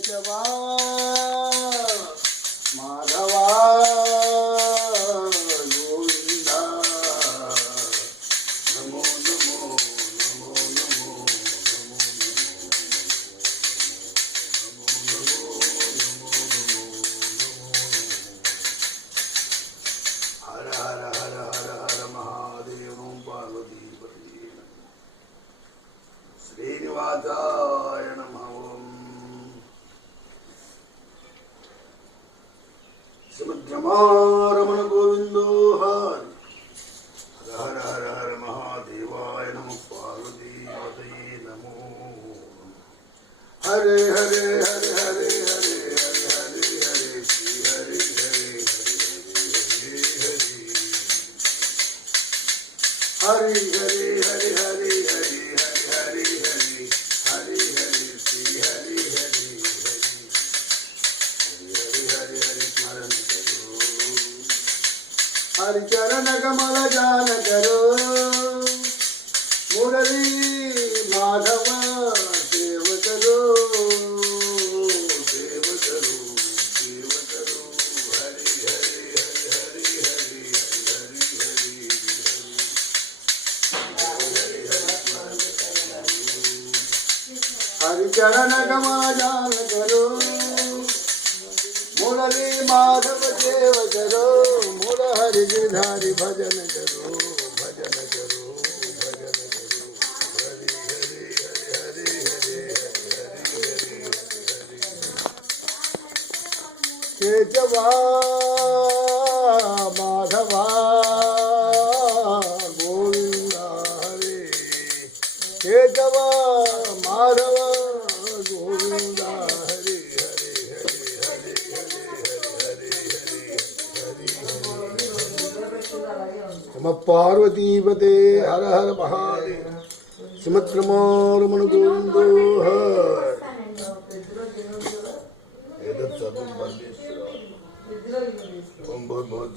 केशवा माधवा गोविंदा नमो नमो नमो नमो हर हर हर हर हर महादेव पार्वती श्रीनिवासाय नमः। श्रीमद्रमारमण गोविंदो हर हर हर हर महादेवाय नमः। पार्वती नमो हरे हरे हरे हरे हरे हरे हरे हरे श्री हरे हरे हरे हरे हरे हरे हरे हरे हरे हरे हरे हरे श्री हरे हरे हरे हरे हरे स्मरण करो हरि चरण कमल जान करो मुरली माधव देव करो देव करो देव करो हरे हरे हरे हरे हरे हरि चरण कमल जान करो मुरली माधव देव करो मुर हरि गिरधारी भजन करो भजन करो भजन करो हरि हरि हरि हरि हरि हरि हरि केशवा माधवा गोविंदा हरे केशवा माधव गोविंदा हरे हरे हरे हरे हरे हरे नमः पार्वतीपते हर हर महादेव श्रीमद्रमारमण गोविंदो हर एतत् सर्वं परमेश्वर ओम बहुत बहुत